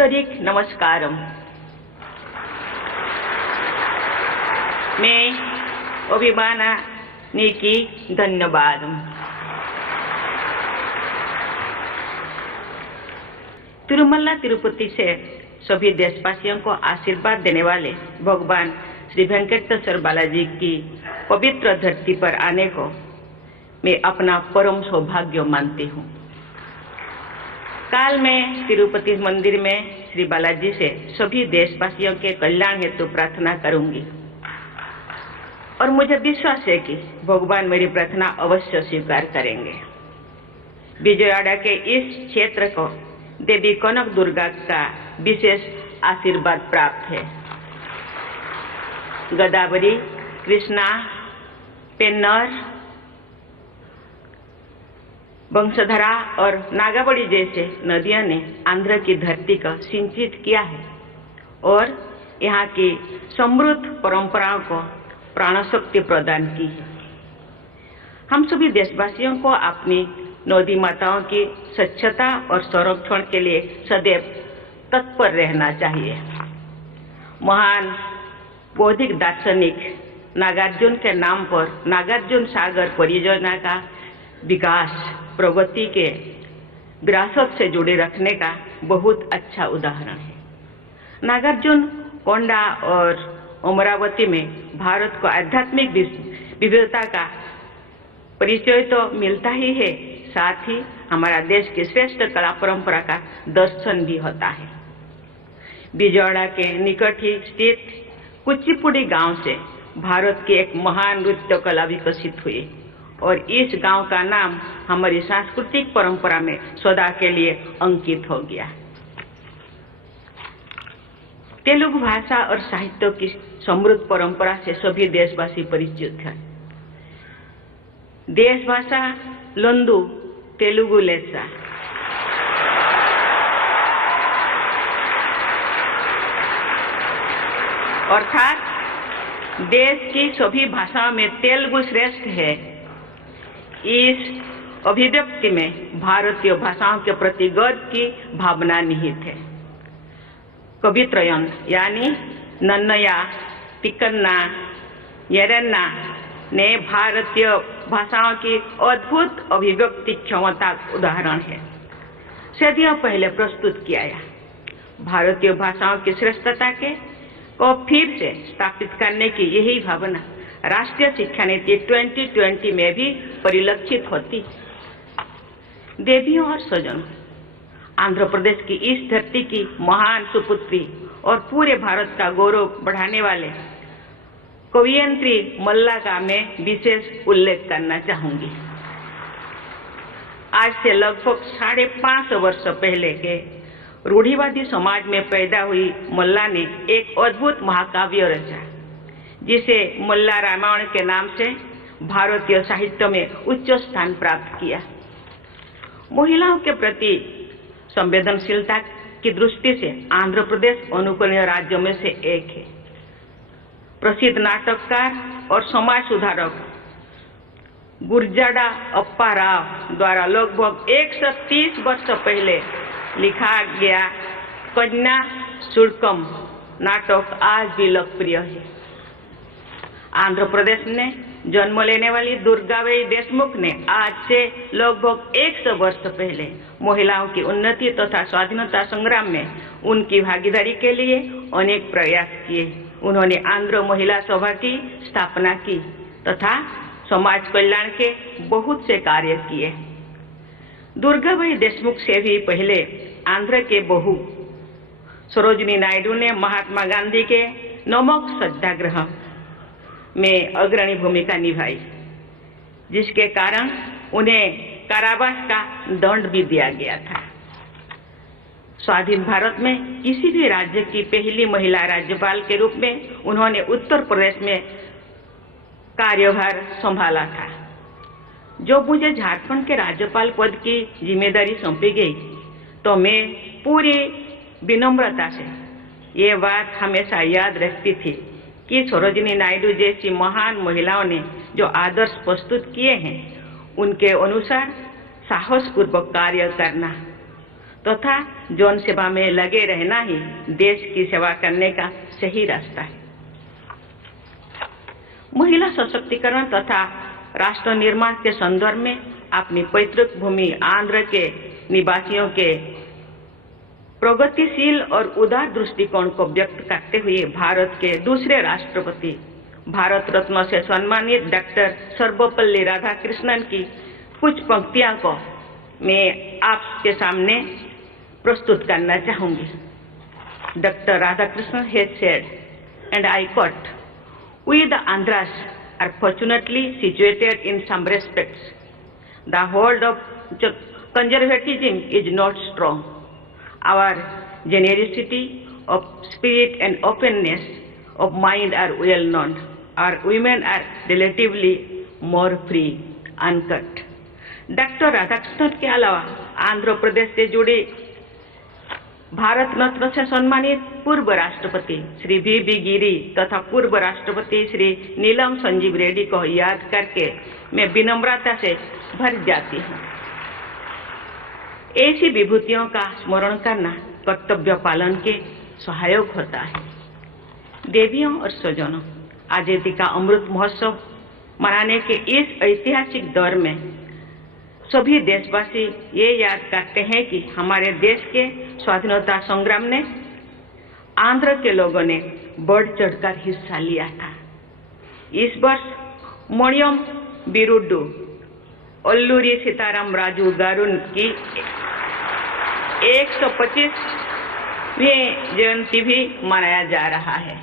आंतरिक नमस्कारम। मैं अभिमानानिकी धन्यवाद। तिरुमला तिरुपति से सभी देशवासियों को आशीर्वाद देने वाले भगवान श्री वेंकटेश्वर बालाजी की पवित्र धरती पर आने को मैं अपना परम सौभाग्य मानती हूँ। काल मैं तिरुपति मंदिर में श्री बालाजी से सभी देशवासियों के कल्याण हेतु प्रार्थना करूंगी और मुझे विश्वास है कि भगवान मेरी प्रार्थना अवश्य स्वीकार करेंगे। विजयवाड़ा के इस क्षेत्र को देवी कनक दुर्गा का विशेष आशीर्वाद प्राप्त है। गोदावरी, कृष्णा, पेन्नर, वंशधरा और नागावली जैसे नदियों ने आंध्र की धरती को सिंचित किया है और यहाँ की समृद्ध परंपराओं को प्राण शक्ति प्रदान की है। हम सभी देशवासियों को अपनी नदी माताओं की स्वच्छता और संरक्षण के लिए सदैव तत्पर रहना चाहिए। महान बौद्धिक दार्शनिक नागार्जुन के नाम पर नागार्जुन सागर परियोजना का विकास प्रगति के विरासत से जुड़े रखने का बहुत अच्छा उदाहरण है। नागार्जुन कोंडा और अमरावती में भारत को आध्यात्मिक विविधता का परिचय तो मिलता ही है, साथ ही हमारा देश की श्रेष्ठ कला परंपरा का दर्शन भी होता है। विजयवाड़ा के निकट ही स्थित कुचिपुड़ी गांव से भारत की एक महान नृत्य कला विकसित हुई और इस गांव का नाम हमारी सांस्कृतिक परंपरा में सदा के लिए अंकित हो गया। तेलुगु भाषा और साहित्य की समृद्ध परंपरा से सभी देशवासी परिचित हैं। देश भाषा लंदु तेलुगु लेसा। अर्थात देश की सभी भाषाओं में तेलुगु श्रेष्ठ है। इस अभिव्यक्ति में भारतीय भाषाओं के प्रति गर्व की भावना निहित है। कवित्रयन यानी नन्नया, तिकन्ना, यरन्ना ने भारतीय भाषाओं की अद्भुत अभिव्यक्ति क्षमता उदाहरण है। सदियों पहले प्रस्तुत किया गया भारतीय भाषाओं की श्रेष्ठता को फिर से स्थापित करने की यही भावना राष्ट्रीय शिक्षा नीति 2020 में भी परिलक्षित होती। देवियों और स्वजनों, आंध्र प्रदेश की इस धरती की महान सुपुत्री और पूरे भारत का गौरव बढ़ाने वाले कवियत्री मल्ला का मैं विशेष उल्लेख करना चाहूंगी। आज से लगभग 550 वर्ष पहले के रूढ़िवादी समाज में पैदा हुई मल्ला ने एक अद्भुत महाकाव्य रचा, जिसे मल्ला रामायण के नाम से भारतीय साहित्य में उच्च स्थान प्राप्त किया। महिलाओं के प्रति संवेदनशीलता की दृष्टि से आंध्र प्रदेश अनुकरणीय राज्यों में से एक है। प्रसिद्ध नाटककार और समाज सुधारक गुरजाड़ा अप्पा राव द्वारा लगभग 130 वर्ष पहले लिखा गया कन्या शुल्कम नाटक आज भी लोकप्रिय है। आंध्र प्रदेश ने जन्म लेने वाली दुर्गाबाई देशमुख ने आज से लगभग 100 वर्ष पहले महिलाओं की उन्नति तथा स्वाधीनता संग्राम में उनकी भागीदारी के लिए अनेक प्रयास किए। उन्होंने आंध्र महिला सभा की स्थापना की तथा समाज कल्याण के बहुत से कार्य किए। दुर्गाबाई देशमुख से भी पहले आंध्र के बहू सरोजिनी नायडू ने महात्मा गांधी के नमक सत्याग्रह में अग्रणी भूमिका निभाई, जिसके कारण उन्हें कारावास का दंड भी दिया गया था। स्वाधीन भारत में किसी भी राज्य की पहली महिला राज्यपाल के रूप में उन्होंने उत्तर प्रदेश में कार्यभार संभाला था। जो मुझे झारखंड के राज्यपाल पद की जिम्मेदारी सौंपी गई तो मैं पूरी विनम्रता से ये बात हमेशा याद रखती थी कि सरोजिनी नायडू जैसी महान महिलाओं ने जो आदर्श प्रस्तुत किए हैं उनके अनुसार साहसपूर्वक कार्य करना तथा जन सेवा में लगे रहना ही देश की सेवा करने का सही रास्ता है। महिला सशक्तिकरण तथा राष्ट्र निर्माण के संदर्भ में अपनी पैतृक भूमि आंध्र के निवासियों के प्रगतिशील और उदार दृष्टिकोण को व्यक्त करते हुए भारत के दूसरे राष्ट्रपति भारत रत्न से सम्मानित डॉक्टर सर्वपल्ली राधाकृष्णन की कुछ पंक्तियां को मैं आपके सामने प्रस्तुत करना चाहूंगी। Doctor Radhakrishnan has said, and I quote, "We the Andhras are fortunately situated in some respects. The hold of conservatism is not strong. Our generosity of spirit and openness of mind are well known. Our women are relatively more free." Uncut. Doctor Radhakrishnan के अलावा आंध्र प्रदेश से जुड़े भारत रत्न से सम्मानित पूर्व राष्ट्रपति Shri we गिरी तथा पूर्व राष्ट्रपति श्री नीलम संजीव रेड्डी को याद करके मैं विनम्रता से भर जाती हूँ। ऐसी विभूतियों का स्मरण करना कर्तव्य पालन के सहायक होता है। देवियों और स्वजनों, आजादी का अमृत महोत्सव मनाने के इस ऐतिहासिक दौर में सभी देशवासी ये याद करते हैं कि हमारे देश के स्वाधीनता संग्राम ने आंध्र के लोगों ने बढ़ चढ़कर हिस्सा लिया था। इस वर्ष मणियम बिरुड्डू अल्लूरी सीताराम राजू गारू की 125वीं जयंती भी मनाया जा रहा है।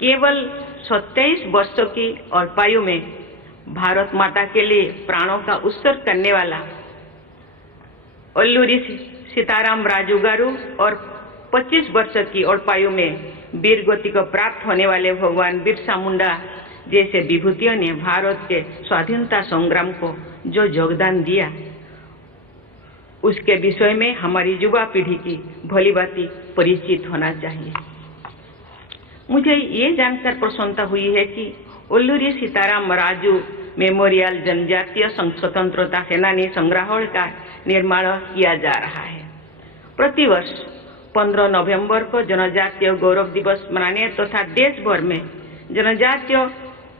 केवल 27 वर्षों की अल्पायु में भारत माता के लिए प्राणों का उत्सर्ग करने वाला अल्लूरी सीताराम राजू गारू और 25 वर्ष की अल्पायु में वीर गति को प्राप्त होने वाले भगवान बिरसा मुंडा जैसे विभूतियों ने भारत के स्वाधीनता संग्राम को जो योगदान दिया, उसके विषय में हमारी युवा पीढ़ी की भलीभांति परिचित होना चाहिए। मुझे ये जानकर प्रसन्नता हुई है कि अल्लूरी सीताराम राजू मेमोरियल जनजातीय स्वतंत्रता सेनानी संग्रहालय का निर्माण किया जा रहा है। प्रतिवर्ष 15 नवंबर को जनजातीय गौरव दिवस मनाने तथा देश भर में जनजातीय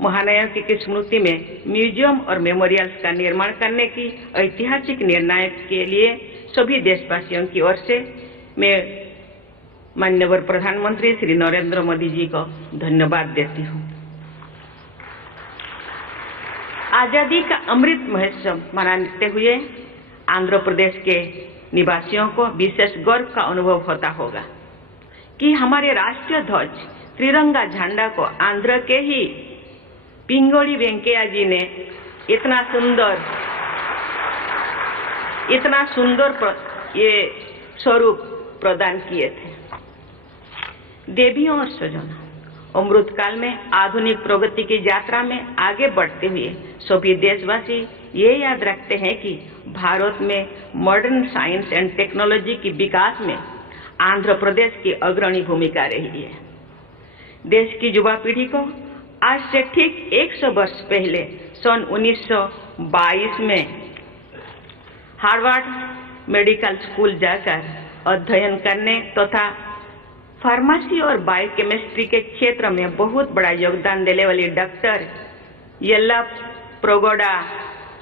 महानायकों की स्मृति में म्यूजियम और मेमोरियल्स का निर्माण करने की ऐतिहासिक निर्णय के लिए सभी देशवासियों की ओर से मैं माननीय प्रधानमंत्री श्री नरेंद्र मोदी जी को धन्यवाद देती हूँ। आजादी का अमृत महोत्सव मनाते हुए आंध्र प्रदेश के निवासियों को विशेष गर्व का अनुभव होता होगा कि हमारे राष्ट्रीय ध्वज त्रिरंगा झंडा को आंध्र के ही पिंगोली वेंकैया जी ने इतना सुंदर ये स्वरूप प्रदान किए थे। देवियों और स्वजनों, अमृत काल में आधुनिक प्रगति की यात्रा में आगे बढ़ते हुए सभी देशवासी ये याद रखते हैं कि भारत में मॉडर्न साइंस एंड टेक्नोलॉजी की विकास में आंध्र प्रदेश की अग्रणी भूमिका रही है। देश की युवा पीढ़ी को आज से ठीक 100 वर्ष पहले सन 1922 में हार्वर्ड मेडिकल स्कूल जाकर अध्ययन करने तथा फार्मेसी और बायोकेमिस्ट्री के क्षेत्र में बहुत बड़ा योगदान देने वाली डॉक्टर येल्लाप्रगोडा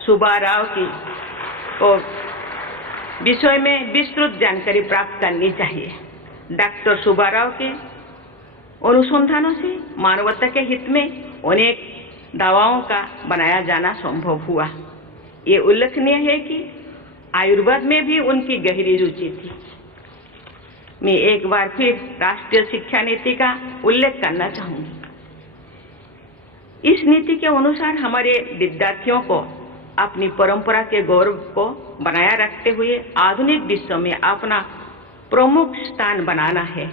सुब्बाराव की विषय में विस्तृत जानकारी प्राप्त करनी चाहिए। डॉक्टर सुब्बाराव के अनुसंधानों से मानवता के हित में अनेक दवाओं का बनाया जाना संभव हुआ। ये उल्लेखनीय है कि आयुर्वेद में भी उनकी गहरी रुचि थी। मैं एक बार फिर राष्ट्रीय शिक्षा नीति का उल्लेख करना चाहूंगी। इस नीति के अनुसार हमारे विद्यार्थियों को अपनी परंपरा के गौरव को बनाए रखते हुए आधुनिक विश्व में अपना प्रमुख स्थान बनाना है।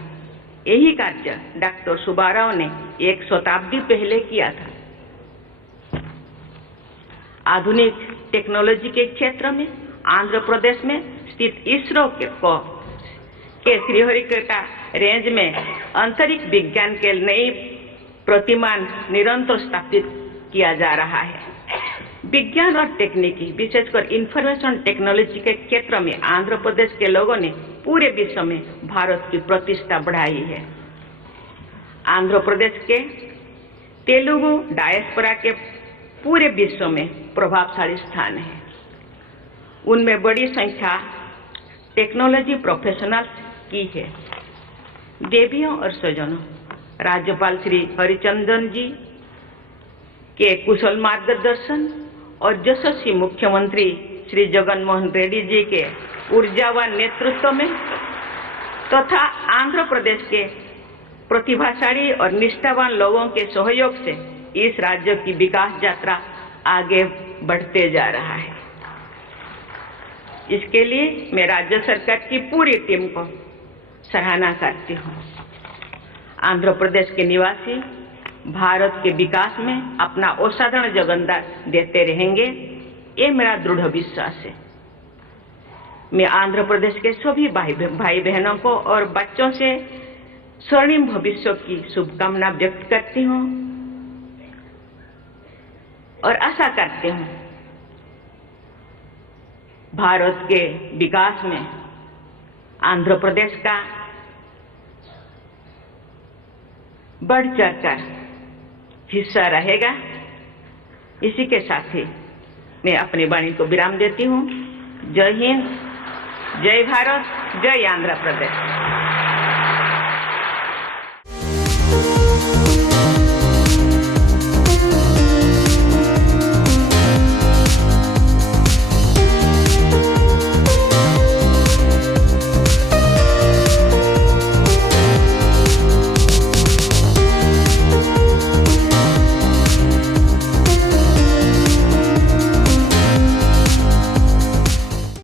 यही कार्य डॉक्टर सुब्बाराव ने 1 शताब्दी पहले किया था। आधुनिक टेक्नोलॉजी के क्षेत्र में आंध्र प्रदेश में स्थित इसरो के श्रीहरिकोटा रेंज में अंतरिक्ष विज्ञान के नई प्रतिमान निरंतर स्थापित किया जा रहा है। विज्ञान और तकनीकी, विशेषकर इंफॉर्मेशन टेक्नोलॉजी के क्षेत्र में आंध्र प्रदेश के लोगों ने पूरे विश्व में भारत की प्रतिष्ठा बढ़ाई है। आंध्र प्रदेश के तेलुगु डायस्पोरा के पूरे विश्व में प्रभावशाली स्थान है। उनमें बड़ी संख्या टेक्नोलॉजी प्रोफेशनल्स की है। देवियों और स्वजनों, राज्यपाल श्री हरिचंदन जी के कुशल मार्गदर्शन और यशस्वी मुख्यमंत्री श्री जगनमोहन रेड्डी जी के ऊर्जावान नेतृत्व में तथा आंध्र प्रदेश के प्रतिभाशाली और निष्ठावान लोगों के सहयोग से इस राज्य की विकास यात्रा आगे बढ़ते जा रहा है। इसके लिए मैं राज्य सरकार की पूरी टीम को सराहना करती हूँ। आंध्र प्रदेश के निवासी भारत के विकास में अपना असाधारण योगदान देते रहेंगे, ये मेरा दृढ़ विश्वास है। मैं आंध्र प्रदेश के सभी भाई बहनों को और बच्चों से स्वर्णिम भविष्य की शुभकामना व्यक्त करती हूँ और आशा करती हूँ भारत के विकास में आंध्र प्रदेश का बढ़ चढ़कर हिस्सा रहेगा। इसी के साथ ही मैं अपनी वाणी को विराम देती हूँ। जय हिंद, जय भारत, जय आंध्र प्रदेश।